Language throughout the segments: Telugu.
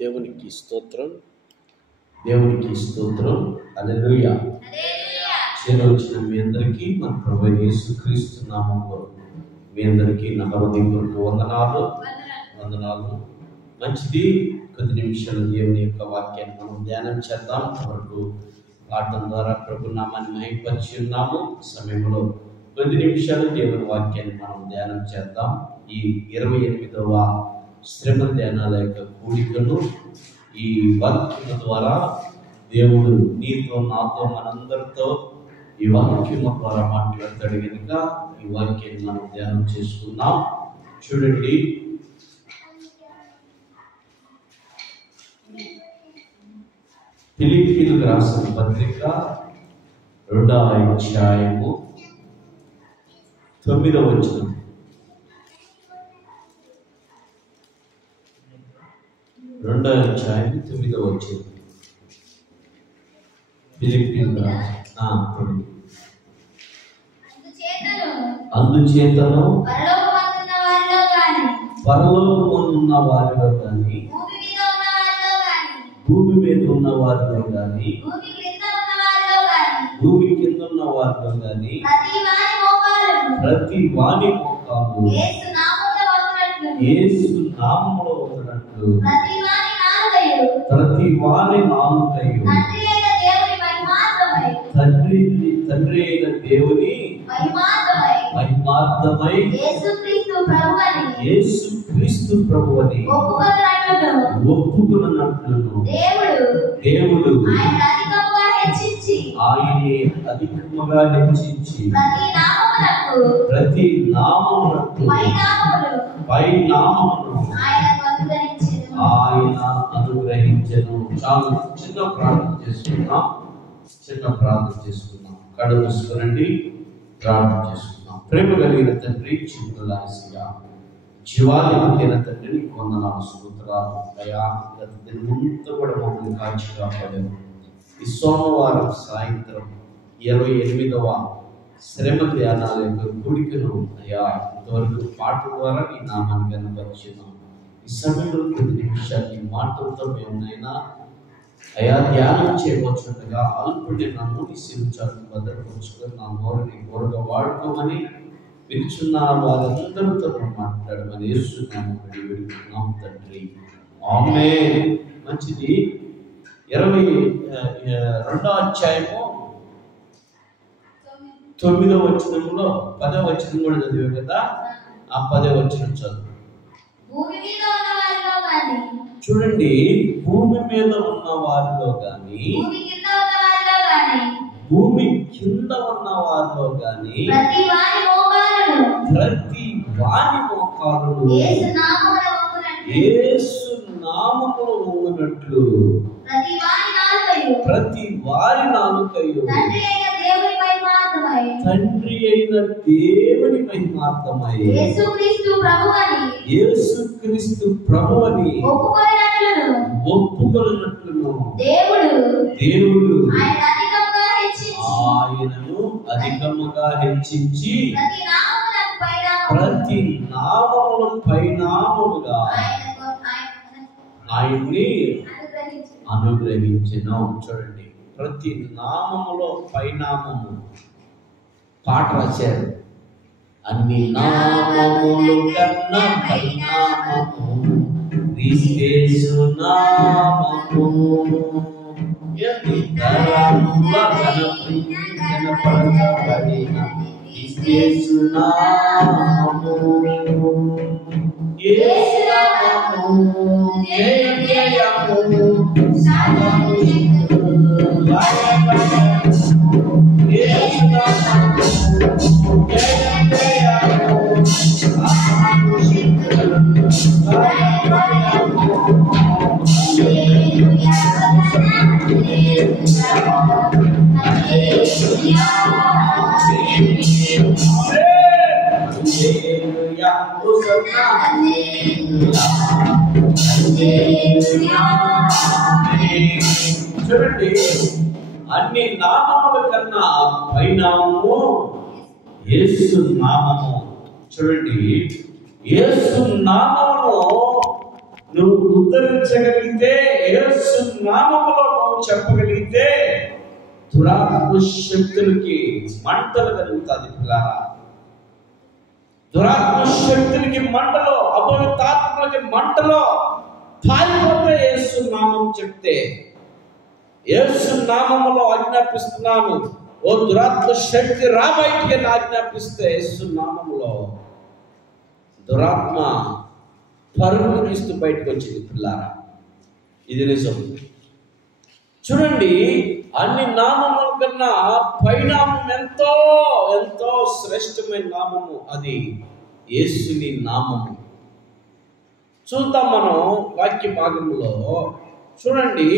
దేవునికి స్తోత్రం, దేవునికి స్తోత్రం. హల్లెలూయా. చేరొచ్చిన మీ అందరికీ మన ప్రభువైన యేసుక్రీస్తు నామములో మీ అందరికీ నా హృదయపూర్వక వందనాలు. మంచిది. కొద్ది నిమిషాలు దేవుని యొక్క వాక్యాన్ని మనం ధ్యానం చేద్దాం. వరకు పాఠం ద్వారా ప్రభు నామాన్ని మహిమపరిచి ఉన్నాము. సమయంలో కొద్ది నిమిషాలు దేవుని వాక్యాన్ని మనం ధ్యానం చేద్దాం. ఈ 28వ శ్రమ ధ్యానాల యొక్క కూడికను ఈ వాక్యం ద్వారా దేవుడు నీతో నాతో మనందరితో ఈ వాక్యం ద్వారా మాట్లాడతాడు కనుక ఈ వాక్యాన్ని మనం ధ్యానం చేసుకుందాం. చూడండి, ఫిలిప్పీయులకు రాసిన పత్రిక 2వ అధ్యాయము 9వ వచనం. రెండవ అధ్యాయం 9వ వచనం. ఫిలిప్పీయులకు అందుచేతను పరలోకమందున్న వారిలో గాని భూమి మీద ఉన్న వారిలో గాని భూమి కింద ఉన్న వారిలో గాని ప్రతి వాని మోకాలు యేసు నామములో ఉన్నట్లు ప్రతి వాని నాలుకయు తండ్రి అయిన దేవుని మహిమార్థమై యేసుక్రీస్తు ప్రభువని ఒప్పుకున్నట్లును దేవుడు ఆయనే అధికముగా హెచ్చించి ప్రతి నామమునకు పై నామమును ఆయన అనుగ్రహించెను. చాలా చిన్న ప్రార్థన చేసుకుందాం. కళ్ళు మూసుకోనండి, ప్రార్థన చేసుకుందాం. ప్రేమ కలిగిన తండ్రి, చిన్నలాసిగా జీవాధిపతైన తండ్రి, నీకు వందనాలు, స్తోత్రాలు అయ్యా. గత దినమంతా కూడా మమ్మల్ని కాచి కాపాడారు. ఈ సోమవారం సాయంత్రం 28వ శ్రమ ధ్యానాల యొక్క కూడికను అయ్యా ఇంతవరకు పాట ద్వారా నీ నామాన్ని కనపరిచినాం. ఈ సమయంలో కొద్ది నిమిషాలు ఈ మాటలతో మేమునైనా అయా ధ్యానం చేయవచ్చుండగా అల్పుడి నన్ను నీ శిలుచాలను భద్రపరుచుకొని నా నోరుని గోరుగా వాడుకోమని పిలుచున్న వారందరితో మాట్లాడమని యేసునామములో వేడుకుంటున్నాం తండ్రి, ఆమేన్. మంచిది. 22వ అధ్యాయము 9వ వచనంలో 10వ వచనం కూడా చదివాం కదా. ఆ 10వ వచనం చదువు. చూడండి, భూమి మీద ఉన్న వారిలో గాని భూమి కింద ఉన్న వారిలో గాని ప్రతి వాని మోకాలును యేసు నామములో వంగునట్లు ప్రతి వారి నాలుకయు తండ్రి అయిన దేవుని మహిమార్థమై యేసుక్రీస్తు ప్రభువని ఒప్పుకొనున్నట్లును దేవుడు ఆయనను అధికముగా హెచ్చించి ప్రతి నామముల పైనామముగా ఆయన్ని అనుగ్రహించెను. చూడండి, ప్రతి నామములో పైనామము పాట రాశారు. అన్ని నామములు కన్నా పైనామము క్రీస్తు నామము, కనపరచబడిన క్రీస్తు నామము, యేసు నామము జయ జయము సదాము యేసు నామము జయ జయము సదాము చూడండి, అన్ని నామముల కన్నా పైనామము యేసు నామము. చూడండి, యేసు నామములో నువ్వు ఉద్ధరించగలిగితే, యేసు నామములో నువ్వు చెప్పగలిగితే దురాత్మ శక్తులకి మంటలు కలుగుతుంది పిల్లారా. దురాత్మ శక్తులకి మంటలో, అపవిత్రాత్మలకి మంటలో పారిపోతే యేసు నామం చెప్తే, యేసు నామములో ఆజ్ఞాపిస్తున్నాను, ఓ దురాత్మ శక్తి రా బయటికి అని ఆజ్ఞాపిస్తే యేసు నామములో దురాత్మ పరుగులు తీస్తూ బయటకు వచ్చింది పిల్లారా. ఇది నిజం. చూడండి, అన్ని నామముల కన్నా పైనామం ఎంతో ఎంతో శ్రేష్టమైన నామము, అది యేసుని నామము. చూద్దాం మనం వాక్య భాగంలో. చూడండి,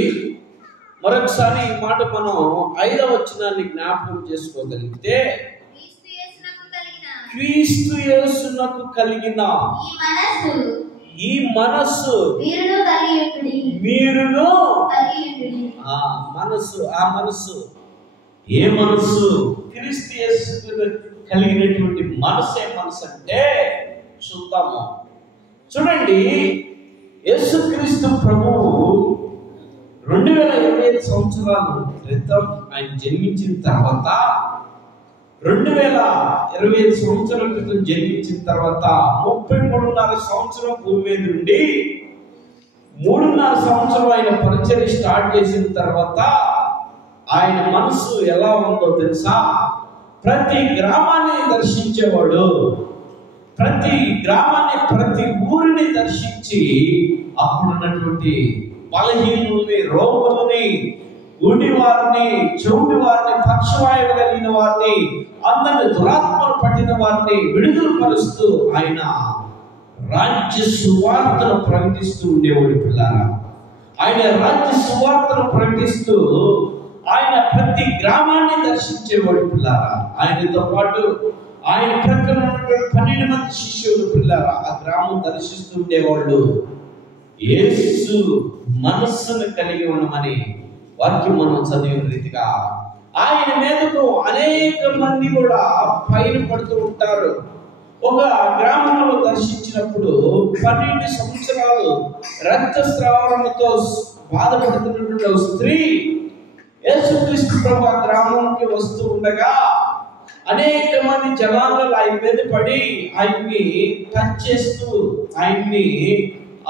మరొకసారి ఈ మాట మనం 5వ వచనాన్ని జ్ఞాపకం చేసుకోగలిగితే, క్రీస్తు యేసునకు కలిగిన ఈ మనస్సు మీరును మనస్సు. ఆ మనస్సు ఏ మనస్సు? క్రీస్తు యేసుకు కలిగినటువంటి మనసు. ఏ మనసు అంటే చూద్దాము. చూడండి, యేసుక్రీస్తు ప్రభువు 2025 సంవత్సరాల క్రితం ఆయన జన్మించిన తర్వాత, 2025 సంవత్సరాల క్రితం జన్మించిన తర్వాత 33.5 సంవత్సరం భూమి మీద నుండి 3.5 సంవత్సరం ఆయన పరిచర్య స్టార్ట్ చేసిన తర్వాత ఆయన మనసు ఎలా ఉందో తెలుసా? ప్రతి గ్రామాన్ని దర్శించేవాడు. ప్రతి గ్రామాన్ని, ప్రతి ఊరిని దర్శించి అప్పుడున్నటువంటి బలహీనుల్ని, రోగులని, గుడి వారిని, చెవుడి వారిని, పక్షవాయువు కలిగిన వారిని, అందరిని, దురాత్మలు పట్టిన వారిని విడుదల పరుస్తూ ఆయన రాజ్య సువార్తను ప్రకటిస్తూ ఉండేవాడు పిల్లారా. ఆయన రాజ్య సువార్తను ప్రకటిస్తూ ఆయన ప్రతి గ్రామాన్ని దర్శించేవాడు పిల్లారా. ఆయనతో పాటు ఆయన ప్రక్కన 12 మంది శిష్యులు పిల్లారా ఆ గ్రామం దర్శిస్తూ ఉండేవాళ్ళు. యేసు మనస్సును కలిగి ఉండమని వాక్యం మనం చదివిన రీతిగా ఆయన మీదకు అనేక మంది కూడా పైన పడుతూ ఉంటారు. ఒక గ్రామంలో దర్శించినప్పుడు 12 సంవత్సరాలు రక్తస్రావంతో బాధపడుతున్నటువంటి ఒక స్త్రీ యేసుక్రీస్తు ప్రభు ఆ గ్రామానికి వస్తూ ఉండగా అనేక మంది జనాలు ఆయన మీద పడి ఆయన్ని టచ్ చేస్తూ ఆయన్ని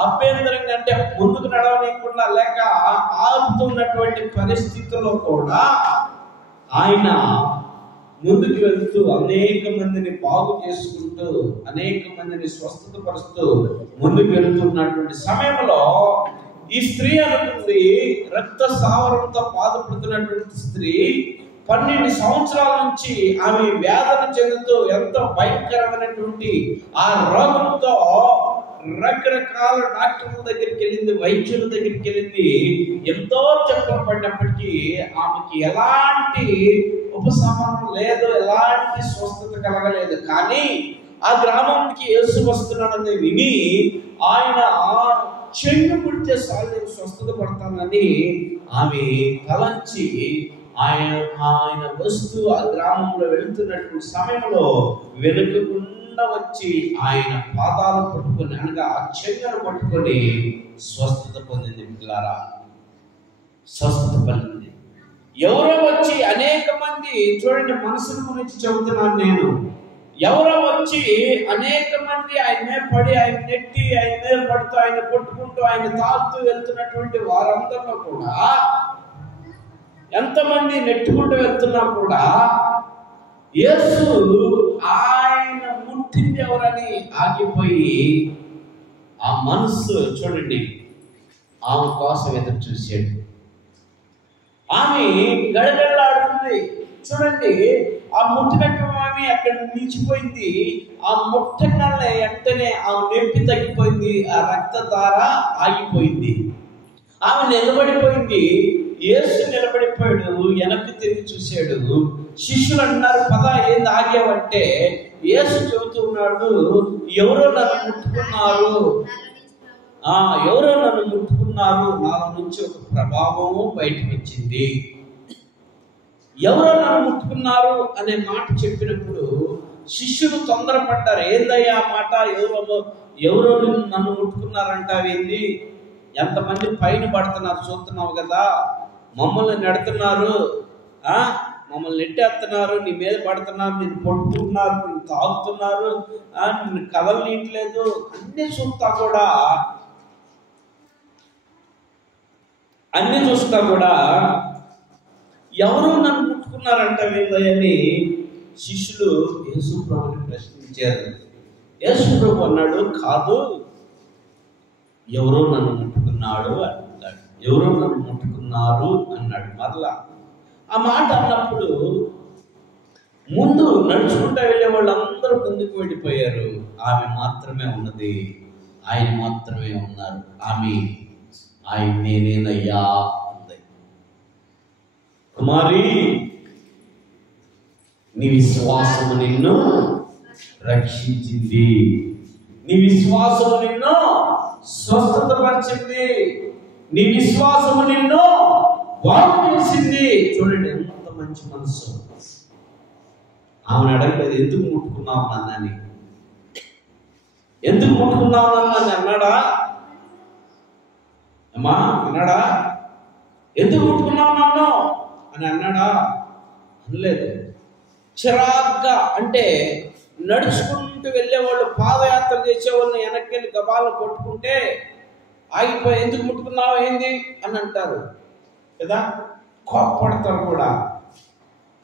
అభ్యంతరంగా, అంటే ముందుకు నడవలేకుండా లేక ఆపుతున్నటువంటి పరిస్థితుల్లో కూడా ఆయన ముందుకు వెళ్తూ అనేక మందిని బాగు చేసుకుంటూ, అనేక మందిని స్వస్థత పరుస్తూ ముందుకు వెళ్తున్నటువంటి సమయంలో ఈ స్త్రీ అనుకుంది, రక్తస్రావంతో బాధపడుతున్నటువంటి స్త్రీ 12 సంవత్సరాల నుంచి ఆమె వేదన చెందుతూ ఎంతో భయంకరమైనటువంటి ఆ రోగంతో రకరకాల డాక్టర్ల దగ్గరికి వెళ్ళింది, వైద్యుల దగ్గరికి వెళ్ళింది. ఎంతో చెప్పబడినప్పటికీ ఆమెకి ఎలాంటి ఉపశమనం లేదు, ఎలాంటి స్వస్థత కలగలేదు. కానీ ఆ గ్రామానికి యేసు వస్తున్నాడని విని ఆయన చెయ్యి పుడితే చాలు స్వస్థత పడతానని ఆమె తలంచి ఆయన వస్తూ ఆ గ్రామంలో వెళుతున్నటువంటి సమయంలో వెనుకకుండా వచ్చి ఆయన పాదాలు పట్టుకొని, అనగా ఆ చెయ్యను పట్టుకొని స్వస్థత పొందింది పిల్లారా. స్వస్థత పొందింది. ఎవరో వచ్చి అనేక మంది, చూడండి మనసుల గురించి చెబుతున్నాను నేను, ఎవరో వచ్చి అనేక మంది ఆయన మీద పడి, ఆయన నెట్టి, ఆయన మీద పడుతూ, ఆయన కొట్టుకుంటూ, ఆయన తాగుతూ వెళ్తున్నటువంటి వారందరిలో కూడా, ఎంతమంది నెట్టుకుంటూ వెళ్తున్నా కూడా యేసు ఆయన ముట్టింది ఎవరని ఆగిపోయి ఆ మనస్సు చూడండి ఆమె కోసం ఎదురు చూశాడు. ఆమె గడగడలాడుతుంది. చూడండి, ఆ ముట్టినట్టు ఆమె అక్కడ నిలిచిపోయింది. ఆ ముట్టగానే వెంటనే ఆమె నొప్పి తగ్గిపోయింది, ఆ రక్తధార ఆగిపోయింది. ఆమె నిలబడిపోయింది. యేసు నిలబడిపోయాడు, వెనక్కి తిరిగి చూశాడు. శిష్యులు అన్నారు, పద ఏంది ఆగావంటే యేసు చెబుతున్నాడు, ఎవరో నన్ను ముట్టుకున్నారు, ఎవరో నన్ను ముట్టుకున్నారు, నాలో నుంచి ఒక ప్రభావము బయటకు వచ్చింది. ఎవరో నన్ను ముట్టుకున్నారు అనే మాట చెప్పినప్పుడు శిష్యులు తొందరపడ్డారు. ఏందయ్యా మాట, ఎవరో ఎవరో నన్ను ముట్టుకున్నారంటావేంది, ఎంతమంది పైన పడుతున్నారు చూస్తున్నావు కదా, మమ్మల్ని నెడుతున్నారు, మమ్మల్ని నెట్టేస్తున్నారు, నీ మీద పడుతున్నారు, నిన్ను పట్టుకుంటున్నారు, నిన్ను తాగుతున్నారు, నిన్ను కదలనీయట్లేదు, అన్నీ చూస్తా కూడా ఎవరు నన్ను ముట్టుకున్నారంటావేందని శిష్యులు యేసు ప్రభుని ప్రశ్నించారు. యేసు ప్రభు అన్నాడు, కాదు, ఎవరో నన్ను ముట్టుకున్నాడు అన్నాడు. ఎవరో నన్ను ముట్టుకున్నారు అన్నాడు. మరలా ఆ మాట అన్నప్పుడు ముందు నడుచుకుంటూ వెళ్ళే వాళ్ళందరూ ముందుకు వెళ్ళిపోయారు. ఆమె మాత్రమే ఉన్నది, ఆయన మాత్రమే ఉన్నారు. ఆయన నేనేనయ్యా అంది. కుమారి, నీ విశ్వాసము నిన్ను రక్షించింది, నీ విశ్వాసము నిన్ను స్వస్థతపరిచింది, నీ విశ్వాసము నిన్ను బాగు చేసింది. చూడండి ఎంత మంచి మనసు. ఆమెను అడగలేదు, ఎందుకు ముట్టుకున్నావు నన్నని, ఎందుకు ముట్టుకున్నావు నన్ను అన్నాడా? అమ్మా అన్నాడా? ఎందుకు ముట్టుకున్నావు నన్ను అని అన్నాడా? అనలేదు. చిరాగ్గా, అంటే నడుచుకుంటూ వెళ్ళేవాళ్ళు, పాదయాత్ర చేసేవాళ్ళని వెనక్కి వెళ్ళి గబాలను కొట్టుకుంటే ఆగిపోయి ఎందుకు ముట్టుకున్నావు ఏంది అని అంటారు కదా, కోప్పడతారు కూడా.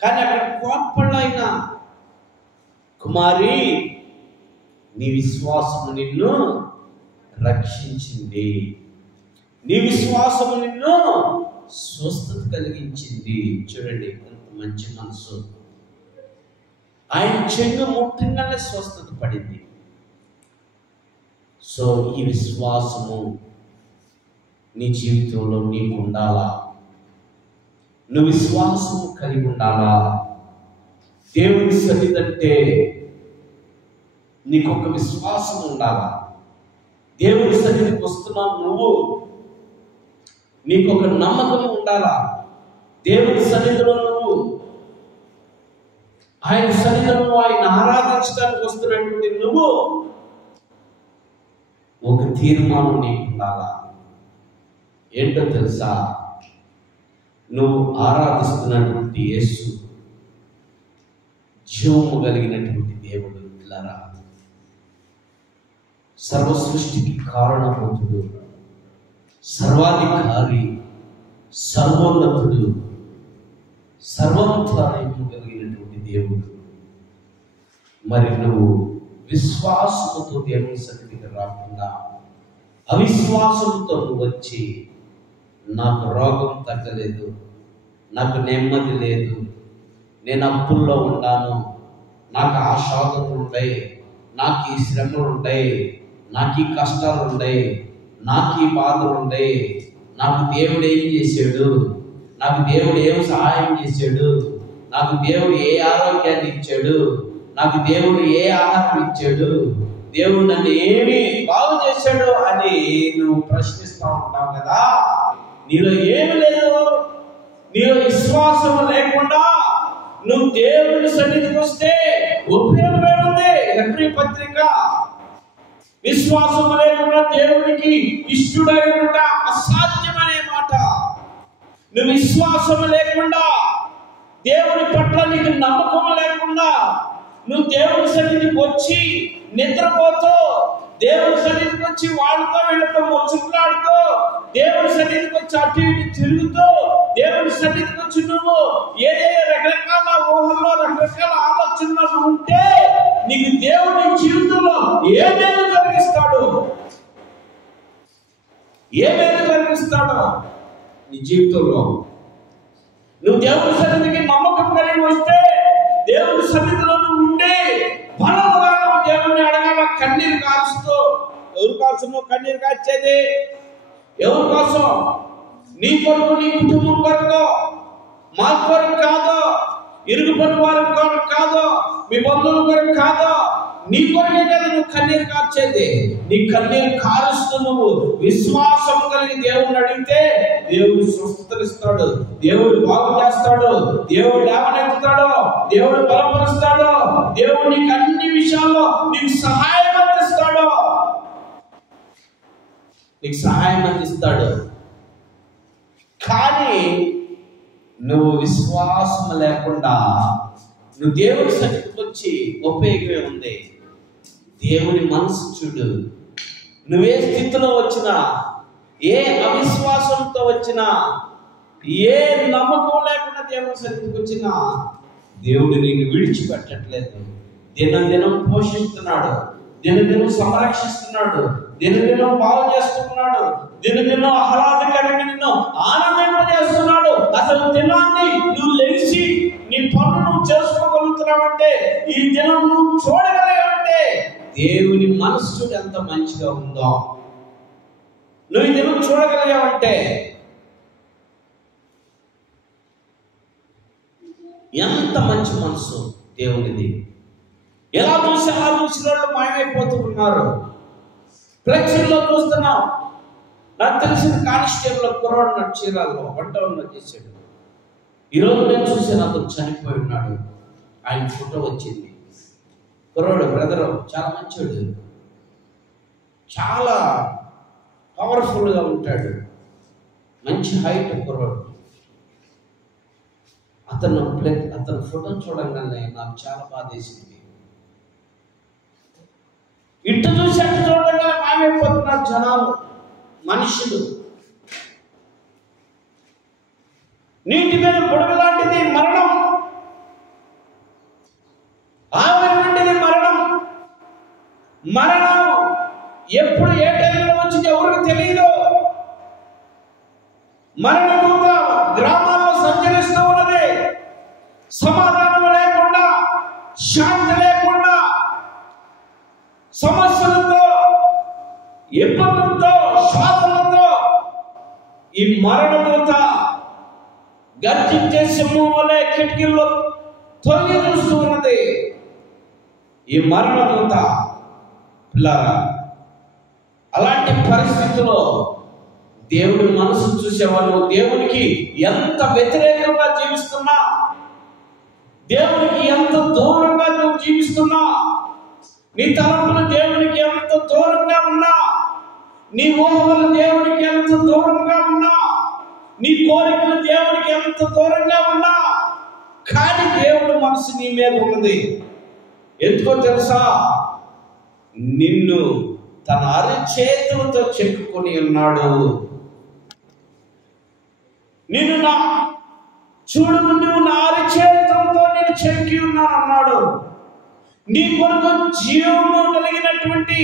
కానీ అక్కడ కోప్పడైనా, కుమారి, నీ విశ్వాసము నిన్ను రక్షించింది, నీ విశ్వాసము నిన్ను స్వస్థత కలిగించింది. చూడండి ఎంత మంచి మనసు. ఆయన చెంగు ముట్టంగానే స్వస్థత పడింది. సో ఈ విశ్వాసము నీ జీవితంలో నీకు ఉండాలా? నువ్వు విశ్వాసము కలిగి ఉండాలా? దేవుని సన్నిధంటే నీకు ఒక విశ్వాసం ఉండాలా? దేవుని సన్నిధికి వస్తున్నావు నువ్వు, నీకు ఒక నమ్మకం ఉండాలా? దేవుని సన్నిధిలో నువ్వు, ఆయన సన్నిధిలో ఆయన ఆరాధించడానికి వస్తున్నటువంటి నువ్వు ఒక తీర్మానం నీకు ఉండాలా? ఏంటో తెలుసా? నువ్వు ఆరాధిస్తున్నటువంటి యేసు జీవము కలిగినటువంటి దేవుడు. ఇలారా, సర్వ సృష్టికి కారణభూతుడు, సర్వాధికారి, సర్వోన్నతుడు, సర్వాంతరాయము కలిగినటువంటి దేవుడు. మరి నువ్వు విశ్వాసముతో దేవుని సన్నిధికి రాకుండా అవిశ్వాసంతో నువ్వు వచ్చి, నాకు రోగం తగ్గలేదు, నాకు నెమ్మది లేదు, నేను అప్పుల్లో ఉన్నాను, నాకు ఆ శోధనలు ఉన్నాయి, నాకు ఈ శ్రమలు ఉన్నాయి, నాకు ఈ కష్టాలు ఉన్నాయి, నాకు ఈ బాధలు ఉన్నాయి, నాకు దేవుడు ఏం చేశాడు, నాకు దేవుడు ఏం సహాయం చేశాడు, నాకు దేవుడు ఏ ఆరోగ్యాన్ని ఇచ్చాడు, నాకు దేవుడు ఏ ఆహారం ఇచ్చాడు, దేవుడు నన్ను ఏమి బాగు చేశాడు అని నువ్వు ప్రశ్నిస్తూ ఉంటావు కదా. నీలో ఏమి లేదు, నీలో విశ్వాసం లేకుండా నువ్వు దేవుని సన్నిధికి వస్తే ఉపయోగమే ఉంది. హెబ్రీ పత్రిక, విశ్వాసం లేకుండా దేవునికి ఇష్టడైన అసాధ్యమనే మాట. నువ్వు విశ్వాసం లేకుండా, దేవుని పట్ల నీకు నమ్మకం లేకుండా నువ్వు దేవుని సన్నిధికి వచ్చి నిద్రపోతూ, దేవుని సన్నిధికి వచ్చి వాళ్ళతో వీళ్ళతో ముచ్చుట్లాడుతూ, దేవుని సన్నిధికి వచ్చి అటు ఇటు తిరుగుతూ, దేవుని సన్నిధికి వచ్చి నువ్వు ఏ రకరకాల ఊహల్లో రకరకాల ఆలోచనలు ఉంటే నీకు దేవుని జీవితంలో ఏమేమి జరిగిస్తాడు, ఏమేమి జరిగిస్తాడు నీ జీవితంలో. నువ్వు దేవుని సన్నిధికి నమ్మకం కలిగి వస్తే, దేవుని సన్నిధిలో నువ్వు ఉండే బలముగా దేవుని అడగాల, కన్నీరు కారుస్తూ. ఎవరి కోసమో కన్నీరు కాచేది? ఎవరి కోసం? నీ కొరకు, నీ కుటుంబం కొరకు, మా కొరకు కాదు, ఇరుగు పొరుగు వారి కొరకు కాదు, మీ బంధువుల కొరకు కాదు, నీ కొరకే కదా నువ్వు కన్నీరు కార్చేది. నీ కన్నీరు కారుస్తూ నువ్వు విశ్వాసం కలిగి దేవుని అడిగితే దేవుడు స్వస్థతనిస్తాడు, దేవుడు బాగు చేస్తాడు, దేవుడు లేవనెత్తుతాడు, దేవుడు బలపరుస్తాడు, దేవుడు నీకు అన్ని విషయాల్లో నీకు సహాయం అందిస్తాడు. నీకు సహాయం అందిస్తాడు. కానీ నువ్వు విశ్వాసం లేకుండా నువ్వు దేవుడి సన్నిధికి వచ్చి ఉపయోగమే ఉంది. దేవుని మనసు చూడు. నువ్వే స్థితిలో వచ్చినా, ఏ అవిశ్వాసంతో వచ్చినా, ఏ నమ్మకం లేకుండా దేవుని సన్నిధికి వచ్చినా దేవుడు నిన్ను విడిచిపెట్టట్లేదు. దినం పోషిస్తున్నాడు, దినం సంరక్షిస్తున్నాడు, దినం బాగు చేస్తున్నాడు, దినం ఆహ్లాదకరంగా నిన్ను ఆనందింపజేస్తున్నాడు. అసలు దినాన్ని నువ్వు లేచి నీ పనులు నువ్వు చేసుకోగలుగుతున్నావంటే, ఈ దినం నువ్వు చూడగలిగావంటే దేవుని మనసు చూడు ఎంత మంచిగా ఉందో. నువ్వు ఈ దినం చూడగలిగావంటే ఎంత మంచి మనసు దేవునిది. ఎలా చూసి ఆ చూసిన వాళ్ళు మాయమైపోతూ ఉన్నారు. ఫ్లెక్సీల్లో చూస్తున్నాం. నాకు తెలిసిన కానిస్టేబుల్ కుర్రాడు నాకు చీరాల్లో వంట చేశాడు. ఈరోజు నేను చూసాను, అతను చనిపోయి ఉన్నాడు. ఆయన ఫోటో వచ్చింది. కుర్రాడు బ్రదరు చాలా మంచోడు, చాలా పవర్ఫుల్గా ఉంటాడు, మంచి హైట్ కుర్రాడు. అతను ఫోటో చూడంగానే నాకు చాలా బాధ వేసింది. ఇటు చూసి అటు చూడగానే మాయమైపోతున్నారు జనాలు, మనుషులు. నీటి మీద బుడగ లాంటిది మరణం, ఆవిరి లాంటిది మరణం. మరణం ఎప్పుడు ఏ టైంలో వచ్చింది ఎవరికి తెలియదు. మరణ దూత గ్రామాల్లో సంచరిస్తూ ఉన్నది. సమాధానం లేకుండా, శాంతి లేకుండా, సమస్యలతో, ఇబ్బందులతో, శోధనలతో ఈ మరణ దూత గర్జించే సింహం వలె కిటికీల్లో తొంగి చూస్తూ ఉన్నది. ఈ మరణ దూత పిల్లరా, అలాంటి పరిస్థితిలో దేవుడి మనసు చూసేవాళ్ళు దేవునికి ఎంత వ్యతిరేకంగా జీవిస్తున్నా, దేవునికి ఎంత దూరంగా నువ్వు జీవిస్తున్నా, నీ తలంపులు దేవునికి ఎంత దూరంగా ఉన్నా, నీ ఊహలు దేవునికి ఎంత దూరంగా ఉన్నా, నీ కోరికలు దేవునికి ఎంత దూరంగా ఉన్నా, కానీ దేవుడి మనసు నీ మీద ఉన్నది. ఎందుకో తెలుసా? నిన్ను తన అరచేతులతో చెక్కుకొని ఉన్నాడు. నిన్ను నా చూడు, నువ్వు నా అరచేతులతో నేను చెక్కి ఉన్నాను అన్నాడు. నీ కొరకు జీవము కలిగినటువంటి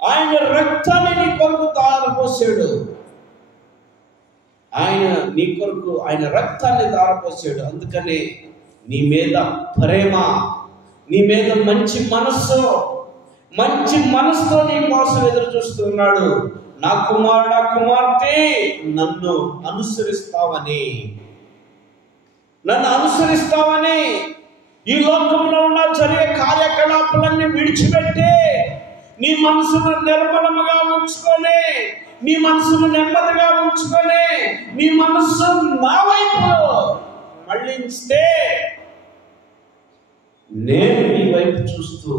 ఆయన రక్తాన్ని నీ కొరకు దారపోసాడు. ఆయన రక్తాన్ని దారపోసాడు. అందుకనే నీ మీద ప్రేమ, నీ మీద మంచి మనస్సుతో నీ కోసం ఎదురు చూస్తున్నాడు. నా కుమారుడా, కుమార్తె, నన్ను అనుసరిస్తావని, ఈ లోకంలో ఉన్న జరిగే కార్యకలాపాలన్నీ విడిచిపెట్టి నీ మనసును నిర్మలముగా ఉంచుకొని, నీ మనసును నెమ్మదిగా ఉంచుకొని, నీ మనసు నా వైపు మళ్ళిస్తే నేను నీ వైపు చూస్తూ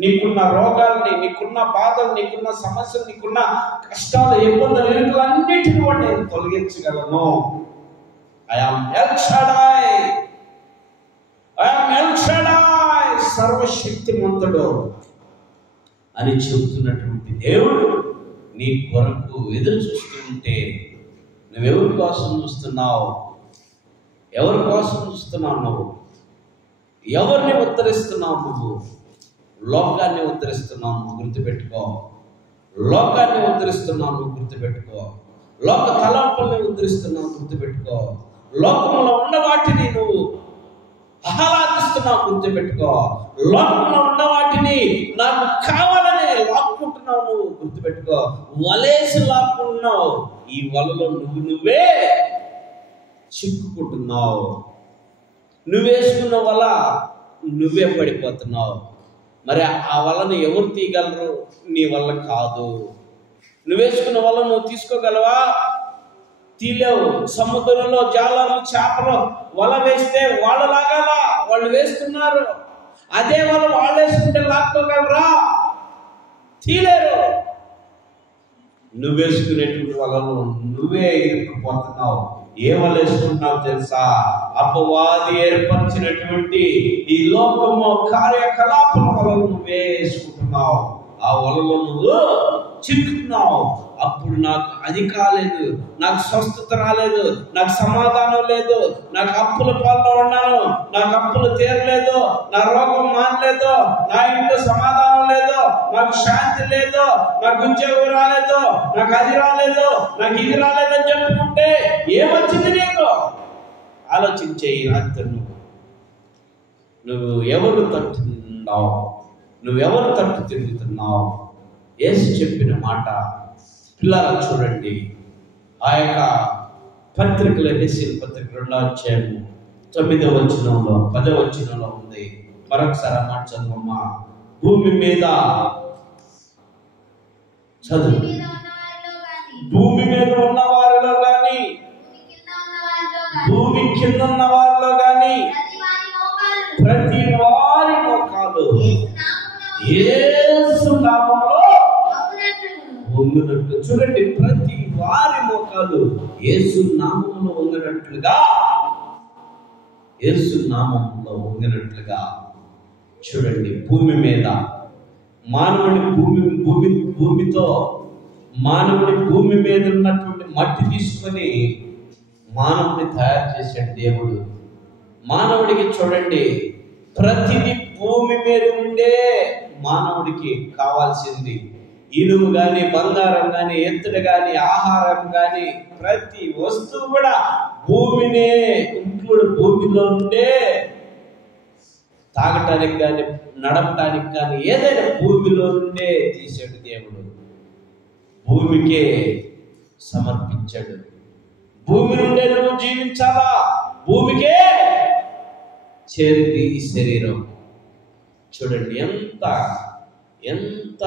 నీకున్న రోగాల్ని, నీకున్న బాధలు, నీకున్న సమస్యలు, నీకున్న కష్టాలు, ఇబ్బందులు, ఇరుకులన్నిటిని కూడా నేను తొలగించగలను. ఐయామ్ ఎల్ షడాయ్, సర్వశక్తిమంతుడు అని చెబుతున్నటువంటి దేవుడు నీ కొరకు ఎదురు చూస్తూ ఉంటే నువ్వెవరి కోసం చూస్తున్నావు? ఎవరి కోసం చూస్తున్నావు? నువ్వు ఎవరిని ఉద్ధరిస్తున్నావు? నువ్వు లోకాన్ని ఉద్ధరిస్తున్నావు. నువ్వు గుర్తుపెట్టుకో. లోకాన్ని ఉద్ధరిస్తున్నావు. నువ్వు గుర్తుపెట్టుకో. లోక తలంపుల్ని ఉద్ధరిస్తున్నావు. గుర్తుపెట్టుకో. లోకంలో ఉన్న వాటిని నువ్వు ఆహ్లాదిస్తున్నావు. గుర్తుపెట్టుకో. లోకంలో ఉన్న వాటిని నాకు కావాలని లాక్కుంటున్నావు. నువ్వు గుర్తుపెట్టుకో. వలేసి లాక్కుంటున్నావు. ఈ వలలో నువ్వే చిక్కుకుంటున్నావు. నువ్వేసుకున్న వల నువ్వే పడిపోతున్నావు. మరి ఆ వలను ఎవరు తీయగలరు? నీ వల్ల కాదు. నువ్వేసుకున్న వల్ల నువ్వు తీసుకోగలవా? తీలేవు. సముద్రంలో జాలర్లు, చేపలు వల వేస్తే వాళ్ళు లాగాల, వాళ్ళు వేస్తున్నారు. అదే వల వాళ్ళు వేసుకుంటే లాక్కోగలరా? తీలేరు. నువ్వేసుకునేటువంటి వలలో నువ్వే ఇరుక్కుపోతున్నావు. ఏ వల వేసుకుంటున్నావు తెలుసా? అపవాది ఏర్పరిచినటువంటి ఈ లోకము కార్యకలాపాల వలలో నువ్వే వేసుకుంటున్నావు. ఆ వలలో నువ్వు చిక్కుతున్నావు. అప్పుడు నాకు అది కాలేదు, నాకు స్వస్థత రాలేదు, నాకు సమాధానం లేదు, నాకు అప్పుల పాల్లో ఉన్నాను, నాకు అప్పులు తీరలేదు, నా రోగం మానలేదు, నా ఇంట్లో సమాధానం లేదు, నాకు శాంతి లేదు, నాకు ఉద్యోగం రాలేదు, నాకు అది రాలేదు, నాకు ఇది రాలేదని చెప్పుకుంటే ఏమొచ్చింది నీకు? ఆలోచించే ఈ రాత్రి నువ్వు ఎవరు తట్టుతున్నావు, నువ్వెవరు తట్టు తిరుగుతున్నావు? యేసు చెప్పిన మాట పిల్లలు చూడండి. ఆ యొక్క పత్రికల ఎఫెసీయుల పత్రిక 2వ అధ్యాయము 9వ వచనంలో 10వ వచనంలో ఉంది. మరొకసారి ఆ మాట చదువమ్మా. భూమి మీద చదువు. భూమి మీద ఉన్న వారిలో కానీ, భూమి కింద ఉన్న వారిలో కానీ ప్రతి వారి మోకాలు యేసు నామములో వంగినట్లు. చూడండి, ప్రతి వారి మోకాలు యేసు నామములో వంగినట్లుగా, యేసు నామములో వంగినట్లుగా. చూడండి, భూమి మీద మానవుని భూమితో మానవుని భూమి మీద ఉన్నటువంటి మట్టి తీసుకొని మానవుని తయారు చేశాడు దేవుడు. మానవుడికి చూడండి, ప్రతిదీ భూమి మీద ఉండే మానవుడికి కావాల్సింది. ఇనుము కానీ, బంగారం కానీ, ఎత్తుడు కానీ, ఆహారం కానీ, ప్రతి వస్తువు కూడా భూమినే ఇంక్లూడ్, భూమిలో ఉండే తాగటానికి కానీ, నడపటానికి కానీ ఏదైనా భూమిలో నుండే తీసాడు దేవుడు. భూమికే సమర్పించాడు. భూమి నుండే నువ్వు జీవించాలా, భూమికే చేరింది ఈ శరీరం. చూడండి, ఎంత ఎంత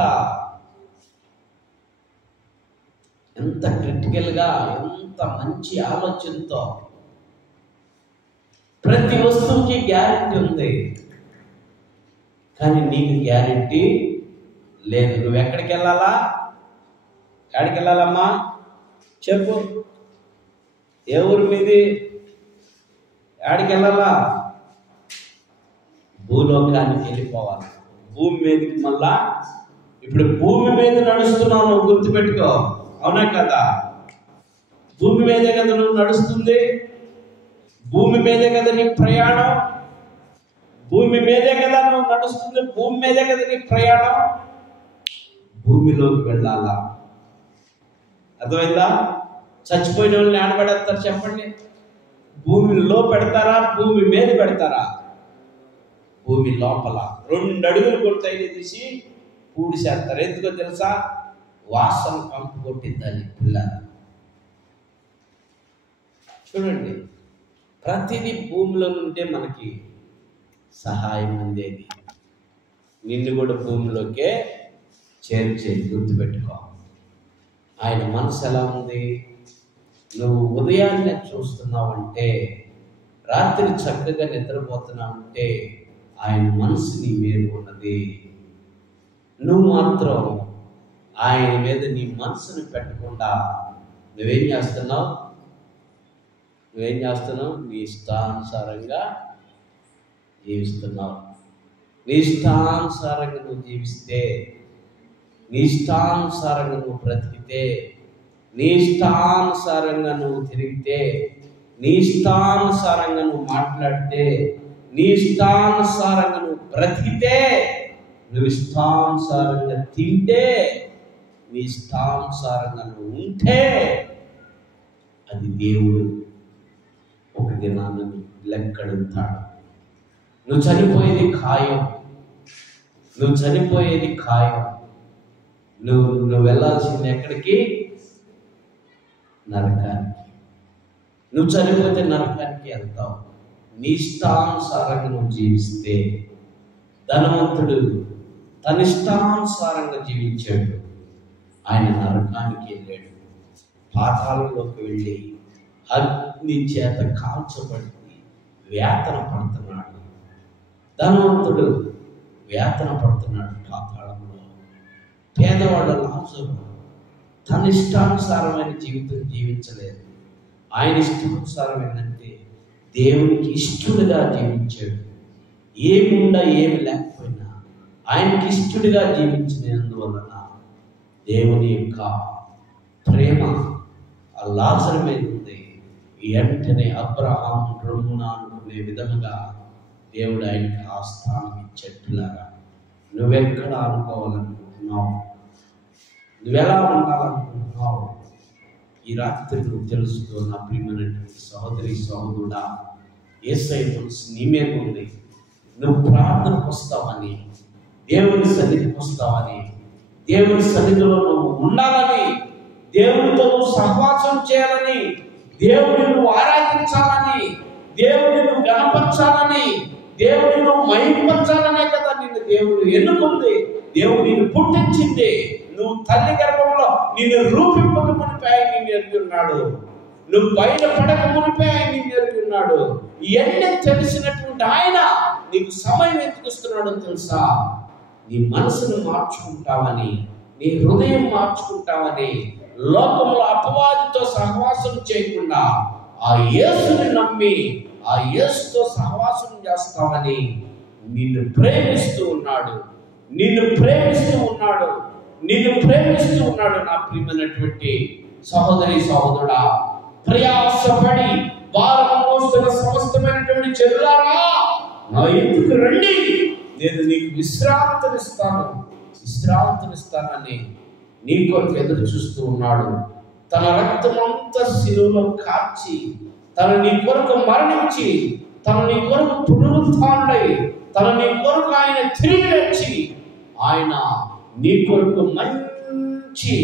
ఎంత క్రిటికల్గా, ఎంత మంచి ఆలోచనతో. ప్రతి వస్తువుకి గ్యారెంటీ ఉంది, కానీ నీకు గ్యారెంటీ లేదు. నువ్వు ఎక్కడికి వెళ్ళాలా? ఎక్కడికి వెళ్ళాలమ్మా చెప్పు? ఏ ఊరి మీది? ఎక్కడికి వెళ్ళాలా? భూలోకానికి వెళ్ళిపోవాలి. భూమి మీదకి మళ్ళా ఇప్పుడు భూమి మీద నడుస్తున్నావు, నువ్వు గుర్తుపెట్టుకో. అవునా కదా? భూమి మీదే కదా నువ్వు నడుస్తుంది, భూమి మీదే కదా నీ ప్రయాణం, భూమి మీదే కదా నువ్వు నడుస్తుంది, భూమి మీదే కదా నీ ప్రయాణం. భూమిలోకి వెళ్ళాలా? అర్థమైందా? చచ్చిపోయిన వాళ్ళని ఆడబెడతారు చెప్పండి? భూమిలో పెడతారా, భూమి మీద పెడతారా? భూమి లోపల 2 అడుగులు కొట్టాయి తీసి పూడిసేస్తారు. ఎందుకో తెలుసా? వాసన కంపు కొట్టిద్దని పిల్ల. చూడండి, ప్రతిదీ భూమిలో నుండే మనకి సహాయం అందేది. నిన్ను కూడా భూమిలోకే చేర్చేది, గుర్తుపెట్టుకో. ఆయన మనసు ఎలా ఉంది? నువ్వు ఉదయాన్నే చూస్తున్నావంటే, రాత్రి చక్కగా నిద్రపోతున్నావంటే ఆయన మనసు నీ మీద ఉన్నది. నువ్వు మాత్రం ఆయన మీద నీ మనసుని పెట్టకుండా నువ్వేం చేస్తున్నావు? నీ ఇష్టానుసారంగా జీవిస్తున్నావు. నీ ఇష్టానుసారంగా నువ్వు జీవిస్తే, నీ ఇష్టానుసారంగా నువ్వు బ్రతికితే, నీ ఇష్టానుసారంగా నువ్వు తిరిగితే, నీ ఇష్టానుసారంగా నువ్వు మాట్లాడితే, నీ ఇష్టానుసారంగా నువ్వు బ్రతికితే, నువ్వు ఇష్టానుసారంగా తింటే, నీ ఇష్టానుసారంగా నువ్వు ఉంటే, అది దేవుడు ఒక దినాన్ని లెక్కడుతాడు. నువ్వు చనిపోయేది ఖాయం. నువ్వు వెళ్ళాల్సింది ఎక్కడికి? నరకానికి. నువ్వు చనిపోతే నరకానికి వెళ్తావు. నీ ఇష్టానుసారంగా నువ్వు జీవిస్తే, ధనవంతుడు తన ఇష్టానుసారంగా జీవించాడు, ఆయన నరకానికి వెళ్ళాడు, పాతాళంలోకి వెళ్ళి అగ్ని చేత కాల్చబడి వేతన పడుతున్నాడు. ధనవంతుడు వేతన పడుతున్నాడు పాతాళంలో. పేదవాడు లాజరు తన ఇష్టానుసారమైన జీవితం జీవించలేదు. ఆయన ఇష్టానుసారం ఏంటంటే దేవునికి ఇష్టడుగా జీవించాడు. ఏముండా ఏమి లేకపోయినా ఆయనకి ఇష్టడుగా జీవించినందువలన దేవుని యొక్క ప్రేమ ఆ లాజరు మీద ఉంది. వెంటనే అబ్రహాం రొమ్మున అనుకునే విధముగా దేవుడు ఆయనకి ఆ స్థానం ఇచ్చేట్టులాగా నువ్వెక్కడ అనుకోవాలనుకుంటున్నావు, నువ్వెలా ఉండాలనుకుంటున్నావు, ఈ రాత్రి నువ్వు తెలుసుకో. నా ప్రియమైనటువంటి సహోదరి సహోదరుడా, యేసయ్య మనసు నీ మీద ఉంది. నువ్వు ప్రార్థనకు వస్తావని, దేవుని సన్నిధికి వస్తావని, దేవుని సన్నిధిలో నువ్వు ఉండాలని, దేవునితో నువ్వు సహవాసం చేయాలని, దేవుని నువ్వు ఆరాధించాలని, దేవుని నువ్వు గణపరచాలని, దేవుని నువ్వు మహిమపరచాలనే కదా నిన్ను దేవుడు ఎన్నుకుంది. దేవుడు నిన్ను పుట్టించింది. నువ్వు తల్లి గర్భంలో నిన్ను రూపింపక మునిపే ఆయన నిన్ను ఎరిగి ఉన్నాడు. నువ్వు బయటపడక మునిపే ఆయన నిన్ను ఎరిగి ఉన్నాడు. ఇవన్నీ తెలిసినటువంటి ఆయన నీకు సమయం ఎందుకు ఇస్తున్నాడో తెలుసా? నీ మనసును మార్చుకుంటావని, నీ హృదయం మార్చుకుంటావని, లోకంలో అపవాదితో సహవాసం చేయకుండా ఆ యేసుని నమ్మి ఆ యేసుతో సహవాసం చేస్తావని నిన్ను ప్రేమిస్తూ ఉన్నాడు. నిన్ను ప్రేమిస్తూ ఉన్నాడు. నిన్ను ప్రేమిస్తూ ఉన్నాడు. నా ప్రియమైనటువంటి సహోదరి సహోదరుడా, ప్రయాసపడి భారం మోస్తున్న సమస్తమైనటువంటి చెరులారా, నా ఎందుకు రండి, నేను నీకు విశ్రాంతినిస్తానని నీ కొరకు ఎదురు చూస్తూ ఉన్నాడు. తన రక్తమంతా శిలువలో కార్చి, తను నీ కొరకు మరణించి, తను నీ కొరకు పునరుత్థానుడై, తను నీ కొరకు ఆయన తిరిగి వచ్చి, ఆయన నీ కొరకు మంచి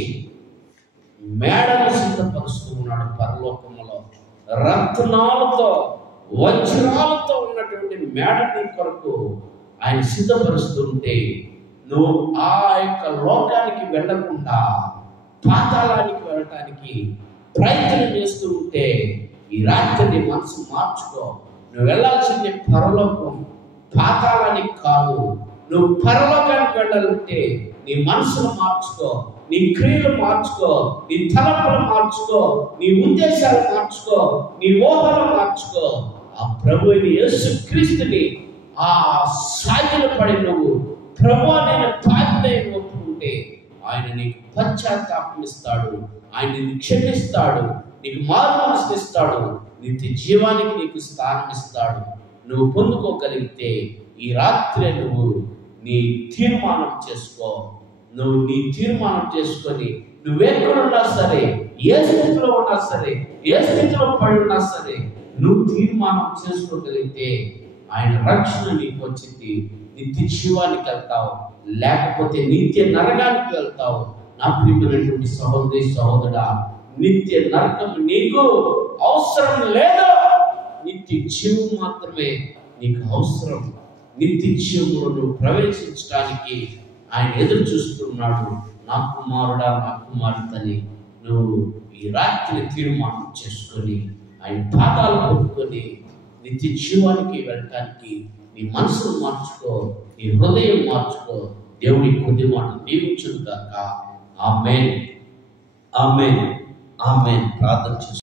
మేడను సిద్ధపరుస్తూ ఉన్నాడు. పరలోకములో రత్నాలతో వజ్రాలతో ఉన్నటువంటి మేడ నీ కొరకు ఆయన సిద్ధపరుస్తుంటే, నువ్వు ఆ యొక్క లోకానికి వెళ్ళకుండా పాతాళానికి వెళ్ళటానికి ప్రయత్నం చేస్తూ ఉంటే, ఈ రాత్రి నీ మనసు మార్చుకో. నువ్వు వెళ్ళాల్సింది పరలోకం, పాతాళానికి కాదు. నువ్వు పరలోకానికి వెళ్ళాలంటే నీ మనసును మార్చుకో, నీ క్రియలు మార్చుకో, నీ తలపులు మార్చుకో, నీ ఉద్దేశాలు మార్చుకో, నీ ఊహలు మార్చుకో. ఆ ప్రభు యేసుక్రీస్తుని ఆ సాగిలు పడి నువ్వు ప్రభు నేను పాపిని ఒప్పుకుంటే ఆయన నీకు పశ్చాత్తాపం ఇస్తాడు. ఆయన నిన్ను క్షమిస్తాడు, నీకు మారుమనసు ఇస్తాడు, నిత్య జీవానికి నీకు స్థానం ఇస్తాడు. నువ్వు పొందుకోగలిగితే ఈ రాత్రి నువ్వు నీ తీర్మానం చేసుకో. నువ్వు నీ తీర్మానం చేసుకొని నువ్వెక్కడున్నా సరే, ఏ స్థితిలో ఉన్నా సరే, ఏ స్థితిలో పడి ఉన్నా సరే, నువ్వు తీర్మానం చేసుకోగలిగితే ఆయన రక్షణ నీకు వచ్చింది. నిత్య జీవానికి వెళ్తావు, లేకపోతే నిత్య నరకానికి వెళ్తావు. నా ప్రియమైనటువంటి సహోదరి సహోదరుడా, నిత్య నరకం నీకు అవసరం లేదు. నిత్య జీవం మాత్రమే నీకు అవసరం. నిత్య జీవంలో నువ్వు ప్రవేశించడానికి ఆయన ఎదురు చూస్తున్నాడు. నా కుమారుడా, నా కుమార్తెని నువ్వు ఈ రాత్రి తీర్మానం చేసుకొని ఆయన పాదాలు పట్టుకొని నిత్య జీవానికి వెళ్ళటానికి నీ మనసును మార్చుకో, నీ హృదయం మార్చుకో. దేవుడి కొద్ది మాట దీవించును గాక. ఆమేన్, ఆమేన్, ఆమేన్. ప్రార్థన